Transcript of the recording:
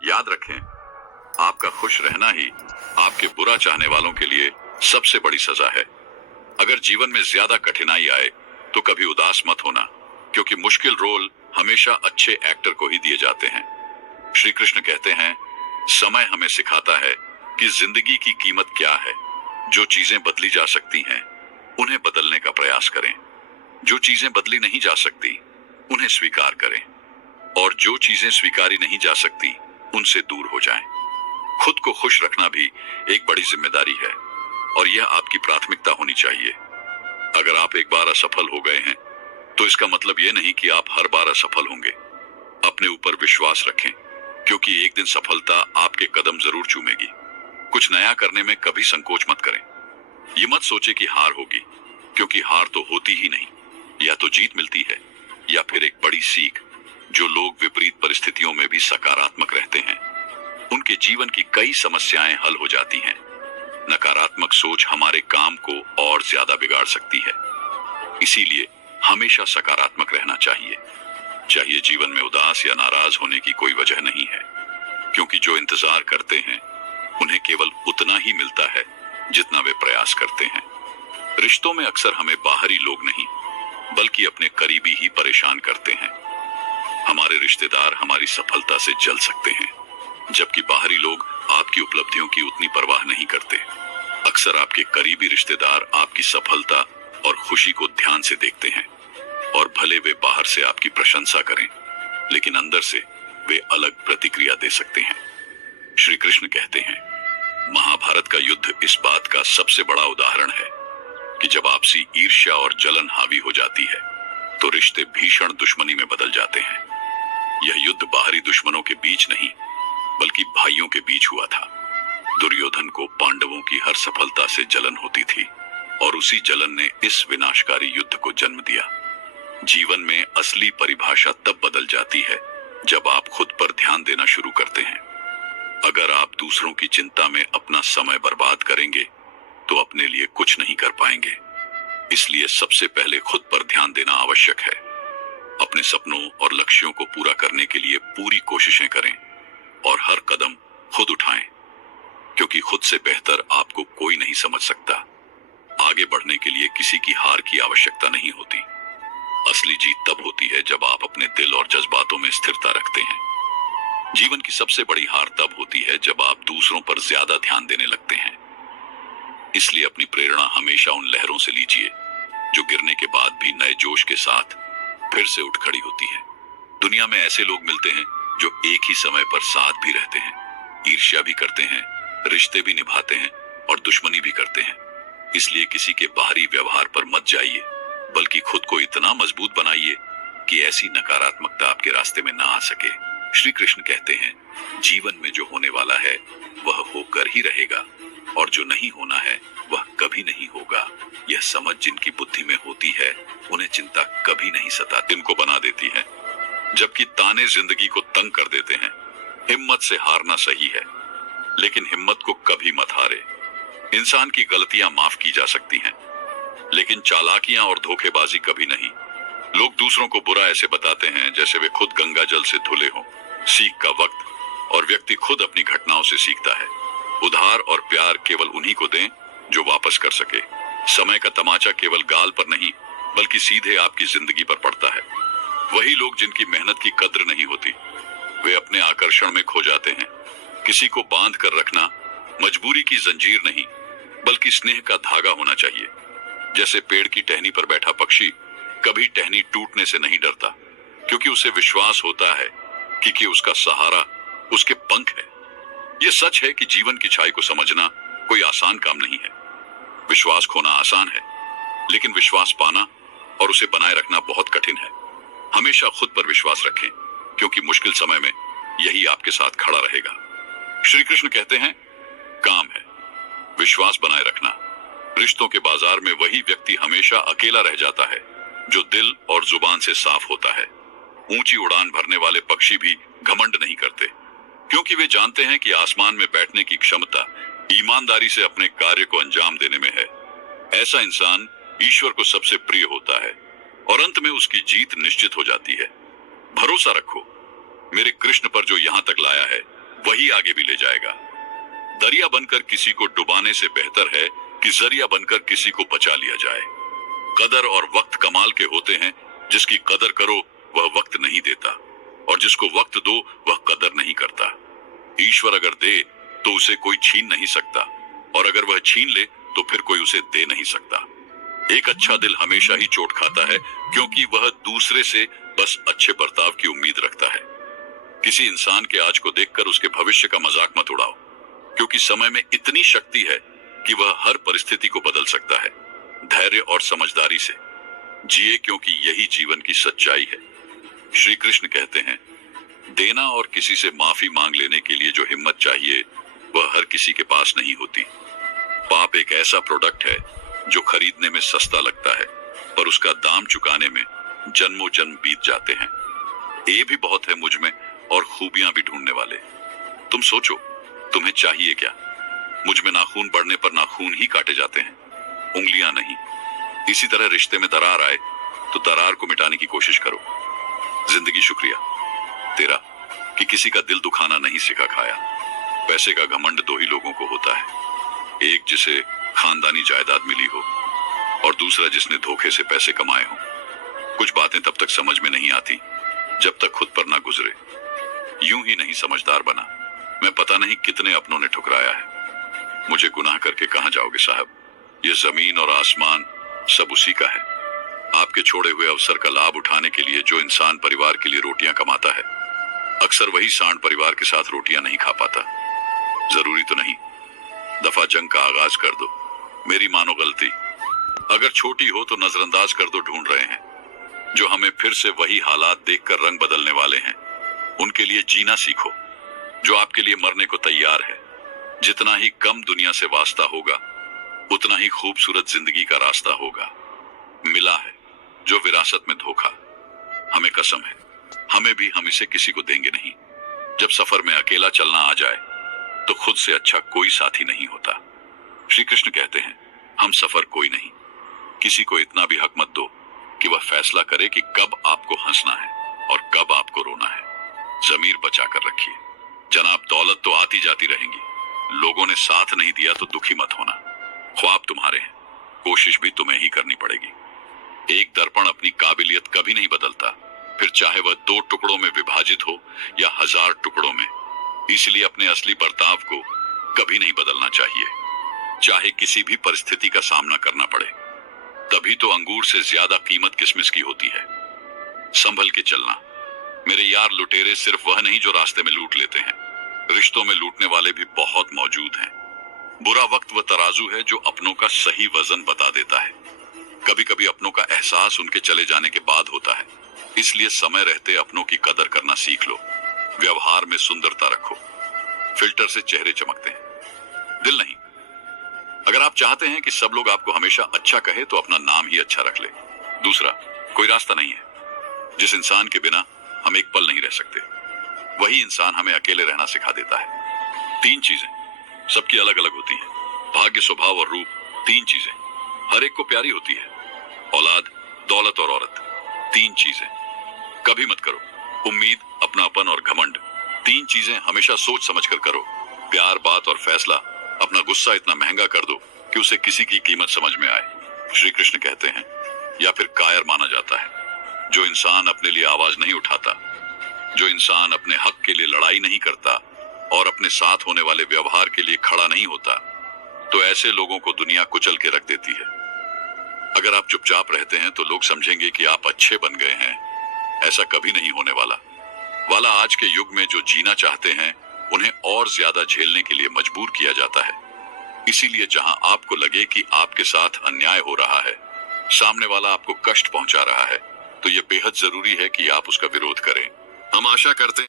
याद रखें, आपका खुश रहना ही आपके बुरा चाहने वालों के लिए सबसे बड़ी सजा है। अगर जीवन में ज्यादा कठिनाई आए तो कभी उदास मत होना, क्योंकि मुश्किल रोल हमेशा अच्छे एक्टर को ही दिए जाते हैं। श्री कृष्ण कहते हैं, समय हमें सिखाता है कि जिंदगी की कीमत क्या है। जो चीजें बदली जा सकती हैं उन्हें बदलने का प्रयास करें, जो चीजें बदली नहीं जा सकती उन्हें स्वीकार करें, और जो चीजें स्वीकारी नहीं जा सकती उनसे दूर हो जाएं। खुद को खुश रखना भी एक बड़ी जिम्मेदारी है, और यह आपकी प्राथमिकता होनी चाहिए। अगर आप एक बार असफल हो गए हैं तो इसका मतलब यह नहीं कि आप हर बार असफल होंगे। अपने ऊपर विश्वास रखें, क्योंकि एक दिन सफलता आपके कदम जरूर चूमेगी। कुछ नया करने में कभी संकोच मत करें। ये मत सोचे कि हार होगी, क्योंकि हार तो होती ही नहीं। या तो जीत मिलती है या फिर एक बड़ी सीख। जो लोग विपरीत परिस्थितियों में भी सकारात्मक रहते हैं उनके जीवन की कई समस्याएं हल हो जाती हैं। नकारात्मक सोच हमारे काम को और ज्यादा बिगाड़ सकती है। इसीलिए हमेशा सकारात्मक रहना चाहिए। चाहिए जीवन में उदास या नाराज होने की कोई वजह नहीं है, क्योंकि जो इंतजार करते हैं उन्हें केवल उतना ही मिलता है जितना वे प्रयास करते हैं। रिश्तों में अक्सर हमें बाहरी लोग नहीं बल्कि अपने करीबी ही परेशान करते हैं। हमारे रिश्तेदार हमारी सफलता से जल सकते हैं, जबकि बाहरी लोग आपकी उपलब्धियों की उतनी परवाह नहीं करते। अक्सर आपके करीबी रिश्तेदार आपकी सफलता और खुशी को ध्यान से देखते हैं, और भले वे बाहर से आपकी प्रशंसा करें, लेकिन अंदर से वे अलग प्रतिक्रिया दे सकते हैं। श्री कृष्ण कहते हैं, महाभारत का युद्ध इस बात का सबसे बड़ा उदाहरण है कि जब आपसी ईर्ष्या और जलन हावी हो जाती है तो रिश्ते भीषण दुश्मनी में बदल जाते हैं। यह युद्ध बाहरी दुश्मनों के बीच नहीं बल्कि भाइयों के बीच हुआ था। दुर्योधन को पांडवों की हर सफलता से जलन होती थी, और उसी जलन ने इस विनाशकारी युद्ध को जन्म दिया। जीवन में असली परिभाषा तब बदल जाती है जब आप खुद पर ध्यान देना शुरू करते हैं। अगर आप दूसरों की चिंता में अपना समय बर्बाद करेंगे तो अपने लिए कुछ नहीं कर पाएंगे। इसलिए सबसे पहले खुद पर ध्यान देना आवश्यक है। अपने सपनों और लक्ष्यों को पूरा करने के लिए पूरी कोशिशें करें और हर कदम खुद उठाएं, क्योंकि खुद से बेहतर आपको कोई नहीं समझ सकता। आगे बढ़ने के लिए किसी की हार की आवश्यकता नहीं होती। असली जीत तब होती है जब आप अपने दिल और जज्बातों में स्थिरता रखते हैं। जीवन की सबसे बड़ी हार तब होती है जब आप दूसरों पर ज्यादा ध्यान देने लगते हैं। इसलिए अपनी प्रेरणा हमेशा उन लहरों से लीजिए जो गिरने के बाद भी नए जोश के साथ फिर से उठ खड़ी होती है। दुनिया में ऐसे लोग मिलते हैं जो एक ही समय पर साथ भी रहते हैं, ईर्ष्या भी करते हैं, रिश्ते भी निभाते हैं और दुश्मनी भी करते हैं। इसलिए किसी के बाहरी व्यवहार पर मत जाइए, बल्कि खुद को इतना मजबूत बनाइए कि ऐसी नकारात्मकता आपके रास्ते में ना आ सके। श्री कृष्ण कहते हैं, जीवन में जो होने वाला है वह होकर ही रहेगा, और जो नहीं होना है वह कभी नहीं होगा। यह समझ जिनकी बुद्धि में होती है उन्हें चिंता कभी नहीं सताती, इनको बना देती है, जबकि ताने जिंदगी को तंग कर देते हैं। हिम्मत से हारना सही है, लेकिन हिम्मत को कभी मत हारे। इंसान की गलतियां माफ की जा सकती हैं, लेकिन चालाकियां और धोखेबाजी कभी नहीं। लोग दूसरों को बुरा ऐसे बताते हैं जैसे वे खुद गंगा जल से धुले हों। सीख का वक्त, और व्यक्ति खुद अपनी घटनाओं से सीखता है। उधार और प्यार केवल उन्हीं को दें जो वापस कर सके। समय का तमाचा केवल गाल पर नहीं बल्कि सीधे आपकी जिंदगी पर पड़ता है। वही लोग जिनकी मेहनत की कद्र नहीं होती, वे अपने आकर्षण में खो जाते हैं। किसी को बांध कर रखना मजबूरी की जंजीर नहीं बल्कि स्नेह का धागा होना चाहिए। जैसे पेड़ की टहनी पर बैठा पक्षी कभी टहनी टूटने से नहीं डरता, क्योंकि उसे विश्वास होता है कि उसका सहारा उसके पंख है। यह सच है कि जीवन की छाई को समझना कोई आसान काम नहीं है। विश्वास खोना आसान है, लेकिन विश्वास पाना और उसे बनाए रखना बहुत कठिन है। हमेशा खुद पर विश्वास रखें, क्योंकि मुश्किल समय में यही आपके साथ खड़ा रहेगा। श्री कृष्ण कहते हैं, काम है विश्वास बनाए रखना। रिश्तों के बाजार में वही व्यक्ति हमेशा अकेला रह जाता है जो दिल और जुबान से साफ होता है। ऊंची उड़ान भरने वाले पक्षी भी घमंड नहीं करते, क्योंकि वे जानते हैं कि आसमान में बैठने की क्षमता ईमानदारी से अपने कार्य को अंजाम देने में है। ऐसा इंसान ईश्वर को सबसे प्रिय होता है और अंत में उसकी जीत निश्चित हो जाती है। भरोसा रखो, मेरे कृष्ण पर जो यहां तक लाया है वही आगे भी ले जाएगा। दरिया बनकर किसी को डुबाने से बेहतर है कि जरिया बनकर किसी को बचा लिया जाए। कदर और वक्त कमाल के होते हैं। जिसकी कदर करो वह वक्त नहीं देता, और जिसको वक्त दो वह कदर नहीं करता। ईश्वर अगर दे तो उसे कोई छीन नहीं सकता, और अगर वह छीन ले तो फिर कोई उसे दे नहीं सकता। एक अच्छा दिल हमेशा ही चोट खाता है, क्योंकि वह दूसरे से बस अच्छे बर्ताव की उम्मीद रखता है। किसी इंसान के आज को देखकर उसके भविष्य का मजाक मत उड़ाओ, क्योंकि समय में इतनी शक्ति है कि वह हर परिस्थिति को बदल सकता है। धैर्य और समझदारी से जिए, क्योंकि यही जीवन की सच्चाई है। श्री कृष्ण कहते हैं, देना और किसी से माफी मांग लेने के लिए जो हिम्मत चाहिए वह हर किसी के पास नहीं होती। पाप एक ऐसा प्रोडक्ट है जो खरीदने में सस्ता लगता है, पर उसका दाम चुकाने में जन्मों जन्म बीत जाते हैं। ये भी बहुत है मुझ में, और खूबियां भी ढूंढने वाले। तुम सोचो, तुम्हें चाहिए क्या? मुझ में नाखून बढ़ने पर नाखून ही काटे जाते हैं, उंगलियां नहीं। इसी तरह रिश्ते में दरार आए तो दरार को मिटाने की कोशिश करो। जिंदगी शुक्रिया तेरा कि किसी का दिल दुखाना नहीं सिखा खाया। पैसे का घमंड दो ही लोगों को होता है, एक जिसे खानदानी जायदाद मिली हो, और दूसरा जिसने धोखे से पैसे कमाए हो। कुछ बातें तब तक समझ में नहीं आती जब तक खुद पर ना गुजरे। यूं ही नहीं समझदार बना मैं, पता नहीं कितने अपनों ने ठुकराया है। मुझे गुनाह करके कहां जाओगे साहब? ये जमीन और आसमान सब उसी का है। आपके छोड़े हुए अवसर का लाभ उठाने के लिए जो इंसान परिवार के लिए रोटियां कमाता है, अक्सर वही सांड परिवार के साथ रोटियां नहीं खा पाता। जरूरी तो नहीं दफा जंग का आगाज कर दो। मेरी मानो गलती अगर छोटी हो तो नजरअंदाज कर दो। ढूंढ रहे हैं जो हमें फिर से वही हालात देखकर रंग बदलने वाले हैं। उनके लिए जीना सीखो जो आपके लिए मरने को तैयार है। जितना ही कम दुनिया से वास्ता होगा उतना ही खूबसूरत जिंदगी का रास्ता होगा। मिला है जो विरासत में धोखा, हमें कसम है हमें भी हम इसे किसी को देंगे नहीं। जब सफर में अकेला चलना आ जाए तो खुद से अच्छा कोई साथी नहीं होता। श्री कृष्ण कहते हैं, हम सफर कोई नहीं। किसी को इतना भी हक मत दो कि वह फैसला करे कि कब आपको हंसना है और कब आपको रोना है। जमीर बचा कर रखिए। जनाब, दौलत तो आती जाती रहेंगी, लोगों ने साथ नहीं दिया तो दुखी मत होना। ख्वाब तुम्हारे हैं, कोशिश भी तुम्हें ही करनी पड़ेगी। एक दर्पण अपनी काबिलियत कभी नहीं बदलता, फिर चाहे वह 2 टुकड़ों में विभाजित हो या 1000 टुकड़ों में। इसलिए अपने असली बर्ताव को कभी नहीं बदलना चाहिए, चाहे किसी भी परिस्थिति का सामना करना पड़े। तभी तो अंगूर से ज्यादा कीमत किशमिश की होती है। संभल के चलना मेरे यार। लुटेरे सिर्फ वह नहीं जो रास्ते में लूट लेते हैं, रिश्तों में लूटने वाले भी बहुत मौजूद हैं। बुरा वक्त वह तराजू है जो अपनों का सही वजन बता देता है। कभी कभी अपनों का एहसास उनके चले जाने के बाद होता है। इसलिए समय रहते अपनों की कदर करना सीख लो। व्यवहार में सुंदरता रखो। फिल्टर से चेहरे चमकते हैं, दिल नहीं। अगर आप चाहते हैं कि सब लोग आपको हमेशा अच्छा कहे तो अपना नाम ही अच्छा रख ले। दूसरा कोई रास्ता नहीं है। जिस इंसान के बिना हम एक पल नहीं रह सकते, वही इंसान हमें अकेले रहना सिखा देता है। 3 चीजें सबकी अलग अलग होती हैं, भाग्य, स्वभाव और रूप। 3 चीजें हर एक को प्यारी होती है, औलाद, दौलत और औरत। 3 चीजें कभी मत करो। उम्मीद, अपनापन और घमंड। 3 चीजें हमेशा सोच समझ कर करो। प्यार, बात और फैसला। अपना गुस्सा इतना महंगा कर दो कि उसे किसी की कीमत समझ में आए। श्री कृष्ण कहते हैं, या फिर कायर माना जाता है जो इंसान अपने लिए आवाज नहीं उठाता, जो इंसान अपने हक के लिए लड़ाई नहीं करता और अपने साथ होने वाले व्यवहार के लिए खड़ा नहीं होता। तो ऐसे लोगों को दुनिया कुचल के रख देती है। अगर आप चुपचाप रहते हैं तो लोग समझेंगे कि आप अच्छे बन गए हैं। ऐसा कभी नहीं होने वाला। आज के युग में जो जीना चाहते हैं उन्हें और ज्यादा झेलने के लिए मजबूर किया जाता है। इसीलिए जहां आपको लगे कि आपके साथ अन्याय हो रहा है, सामने वाला आपको कष्ट पहुंचा रहा है, तो यह बेहद जरूरी है कि आप उसका विरोध करें। हम आशा करते हैं